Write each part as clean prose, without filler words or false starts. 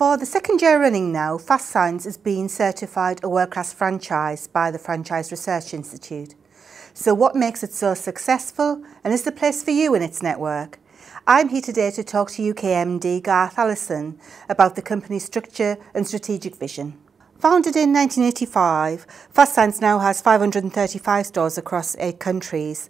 For the second year running now, Fastsigns is being certified a world-class franchise by the Franchise Research Institute. So what makes it so successful, and is the place for you in its network? I'm here today to talk to UK MD Garth Allison about the company's structure and strategic vision. Founded in 1985, Fastsigns now has 535 stores across 8 countries.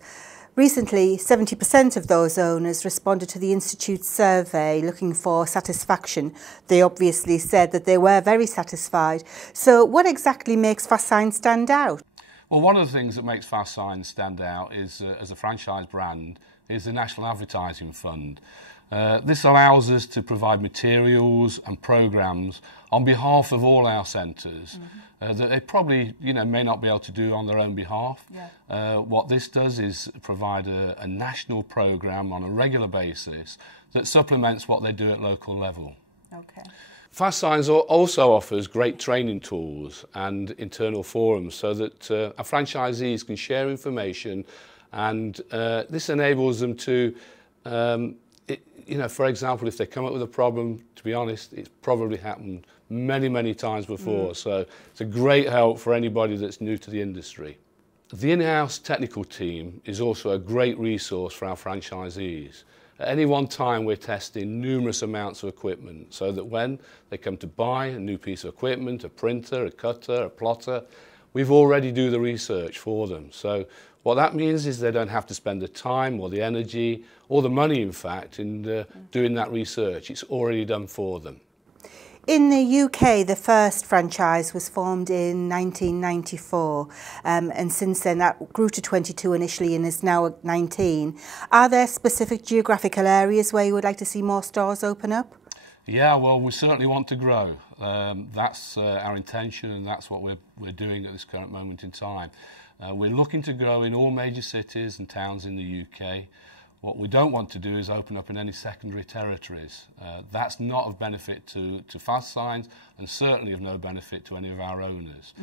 Recently, 70% of those owners responded to the Institute's survey looking for satisfaction. They obviously said that they were very satisfied. So what exactly makes Fastsigns stand out? Well, one of the things that makes Fastsigns stand out is, as a franchise brand, is the National Advertising Fund. This allows us to provide materials and programmes on behalf of all our centres that they probably may not be able to do on their own behalf. Yeah. What this does is provide a national programme on a regular basis that supplements what they do at local level. Okay. Fastsigns also offers great training tools and internal forums so that our franchisees can share information, and this enables them to for example, if they come up with a problem, to be honest, it's probably happened many times before. So it's a great help for anybody that's new to the industry. The in-house technical team is also a great resource for our franchisees. At any one time, we're testing numerous amounts of equipment so that when they come to buy a new piece of equipment, a printer, a cutter, a plotter, we've already do the research for them. So what that means is they don't have to spend the time or the energy or the money, in fact, in doing that research. It's already done for them. In the UK, the first franchise was formed in 1994, and since then that grew to 22 initially and is now at 19. Are there specific geographical areas where you would like to see more stores open up? Yeah, well, we certainly want to grow. That's our intention, and that's what we're doing at this current moment in time. We're looking to grow in all major cities and towns in the UK. What we don't want to do is open up in any secondary territories. That's not of benefit to Fastsigns, and certainly of no benefit to any of our owners.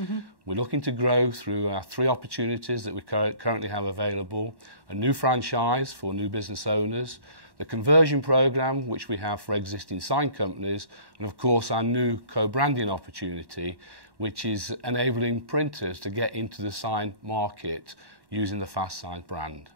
We're looking to grow through our 3 opportunities that we currently have available: a new franchise for new business owners, the conversion programme which we have for existing sign companies, and of course our new co-branding opportunity, which is enabling printers to get into the sign market using the Fastsigns brand.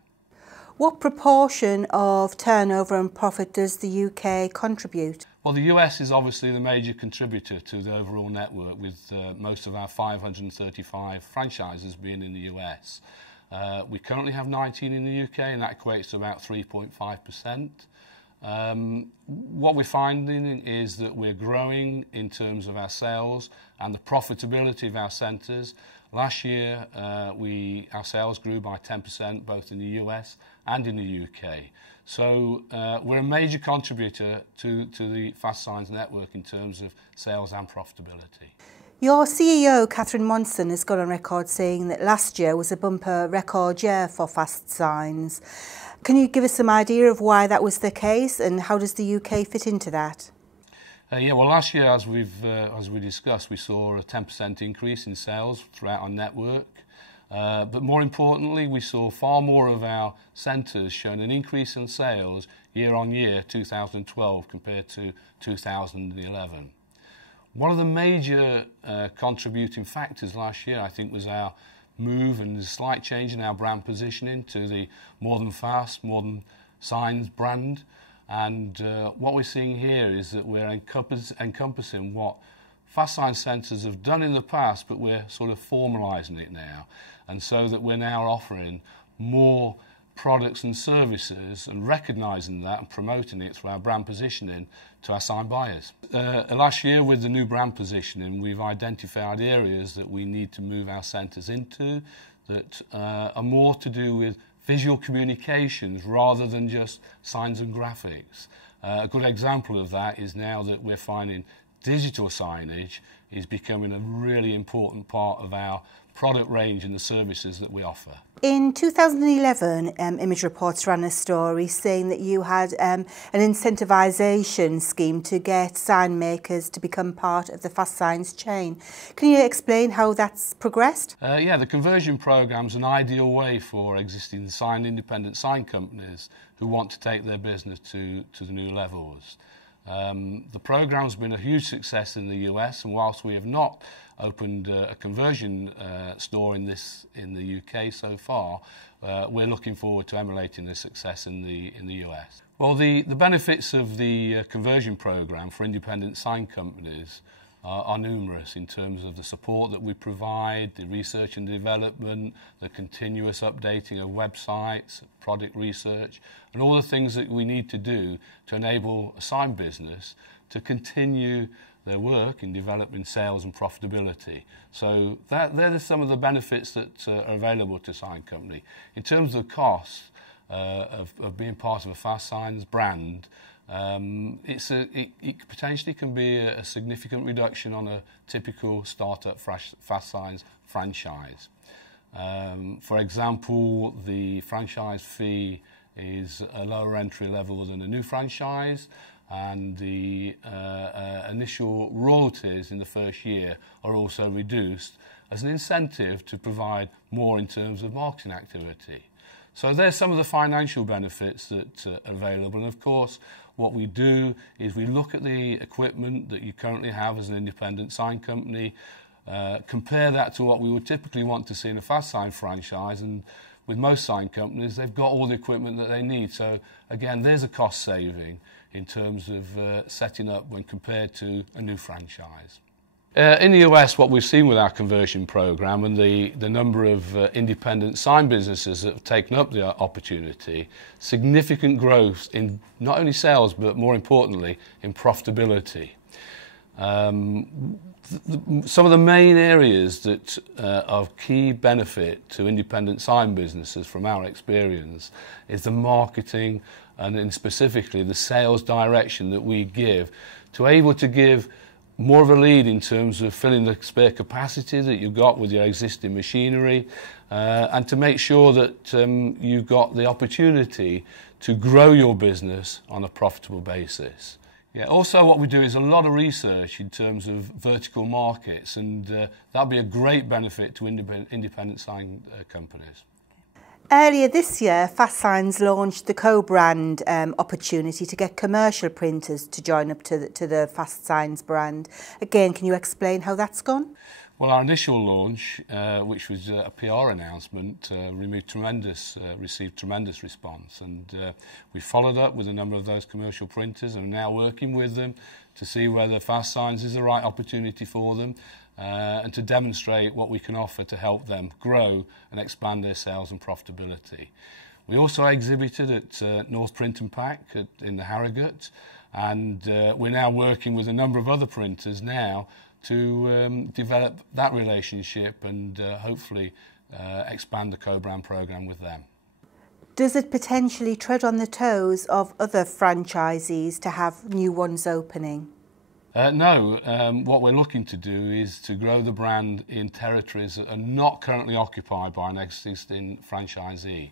What proportion of turnover and profit does the UK contribute? Well, the US is obviously the major contributor to the overall network, with most of our 535 franchises being in the US. We currently have 19 in the UK, and that equates to about 3.5%. What we're finding is that we're growing in terms of our sales and the profitability of our centres. Last year, our sales grew by 10%, both in the US and in the UK. So we're a major contributor to the Fastsigns network in terms of sales and profitability. Your CEO, Catherine Monson, has got on record saying that last year was a bumper record year for Fastsigns. Can you give us some idea of why that was the case, and how does the UK fit into that? Yeah, well, last year, as we discussed, we saw a 10% increase in sales throughout our network. But more importantly, we saw far more of our centres showing an increase in sales year on year, 2012 compared to 2011. One of the major contributing factors last year, I think, was our move and the slight change in our brand positioning to the More Than Fast, More Than Signs brand. And what we're seeing here is that we're encompassing what Fastsigns centres have done in the past, but we're sort of formalising it now. And so that we're now offering more products and services and recognising that and promoting it through our brand positioning to our sign buyers. Last year, with the new brand positioning, we've identified areas that we need to move our centres into that are more to do with visual communications rather than just signs and graphics. A good example of that is now that we're finding digital signage is becoming a really important part of our product range and the services that we offer. In 2011, Image Reports ran a story saying that you had an incentivisation scheme to get sign makers to become part of the Fastsigns chain. Can you explain how that's progressed? Yeah, the conversion programme is an ideal way for existing independent sign companies who want to take their business to the new levels. The program's been a huge success in the US, and whilst we have not opened a conversion store in the UK so far, we're looking forward to emulating this success in the US. Well, the benefits of the conversion program for independent sign companies are numerous in terms of the support that we provide, the research and development, the continuous updating of websites, product research, and all the things that we need to do to enable a sign business to continue their work in developing sales and profitability. So they're some of the benefits that are available to a sign company. In terms of the cost of being part of a Fastsigns brand, it potentially can be a significant reduction on a typical startup Fastsigns franchise. For example, the franchise fee is a lower entry level than a new franchise, and the initial royalties in the first year are also reduced as an incentive to provide more in terms of marketing activity. So there's some of the financial benefits that are available, and of course what we do is we look at the equipment that you currently have as an independent sign company, compare that to what we would typically want to see in a Fastsign franchise, and with most sign companies they've got all the equipment that they need. So again, there's a cost saving in terms of setting up when compared to a new franchise. In the US, what we've seen with our conversion program and the number of independent sign businesses that have taken up the opportunity, significant growth in not only sales but more importantly in profitability. Some of the main areas that of key benefit to independent sign businesses from our experience is the marketing and specifically the sales direction that we give to able to give more of a lead in terms of filling the spare capacity that you've got with your existing machinery, and to make sure that you've got the opportunity to grow your business on a profitable basis. Yeah, also what we do is a lot of research in terms of vertical markets, and that'll be a great benefit to independent sign companies. Earlier this year, Fastsigns launched the co-brand opportunity to get commercial printers to join up to the Fastsigns brand. Again, can you explain how that's gone? Well, our initial launch, which was a PR announcement, received tremendous response, and we followed up with a number of those commercial printers and are now working with them to see whether Fastsigns is the right opportunity for them, and to demonstrate what we can offer to help them grow and expand their sales and profitability. We also exhibited at North Print and Pack in the Harrogate, and we're now working with a number of other printers now to develop that relationship and hopefully expand the co-brand program with them. Does it potentially tread on the toes of other franchisees to have new ones opening? No, what we're looking to do is to grow the brand in territories that are not currently occupied by an existing franchisee.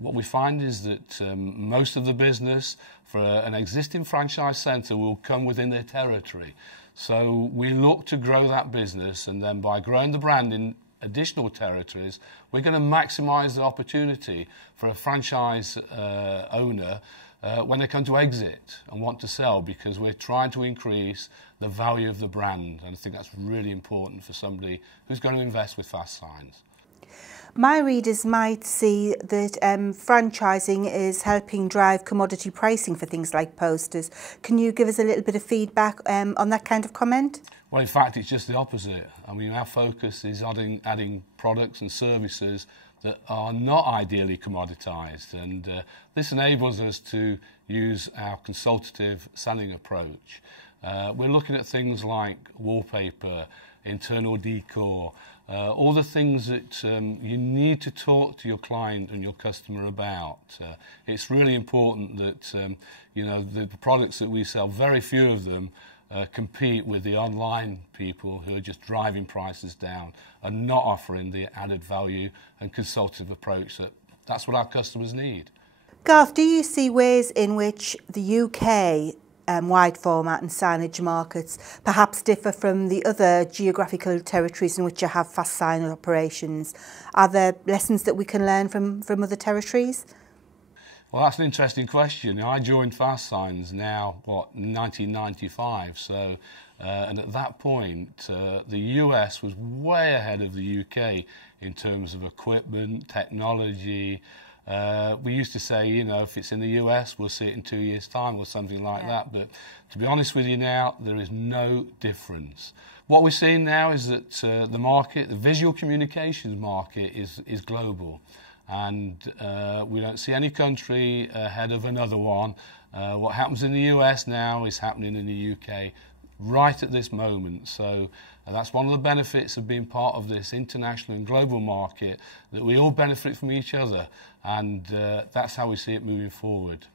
What we find is that most of the business for an existing franchise centre will come within their territory. So we look to grow that business, and then by growing the brand in additional territories, we're going to maximise the opportunity for a franchise owner when they come to exit and want to sell, because we're trying to increase the value of the brand, and I think that's really important for somebody who's going to invest with Fastsigns. My readers might see that franchising is helping drive commodity pricing for things like posters. Can you give us a little bit of feedback on that kind of comment? Well, in fact, it's just the opposite. I mean, our focus is adding products and services that are not ideally commoditised, and this enables us to use our consultative selling approach. We're looking at things like wallpaper, internal decor, all the things that you need to talk to your client and your customer about. It's really important that you know, the products that we sell, very few of them compete with the online people who are just driving prices down and not offering the added value and consultative approach that's what our customers need. Garth, do you see ways in which the UK wide format and signage markets perhaps differ from the other geographical territories in which you have fast sign operations? Are there lessons that we can learn from other territories? Well, that's an interesting question. I joined Fastsigns now, 1995. So, and at that point, the US was way ahead of the UK in terms of equipment, technology. We used to say, you know, if it's in the US, we'll see it in 2 years' time or something like that. But to be honest with you now, there is no difference. What we're seeing now is that the market, the visual communications market, is global. And we don't see any country ahead of another one. What happens in the US now is happening in the UK right at this moment. So that's one of the benefits of being part of this international and global market, that we all benefit from each other, and that's how we see it moving forward.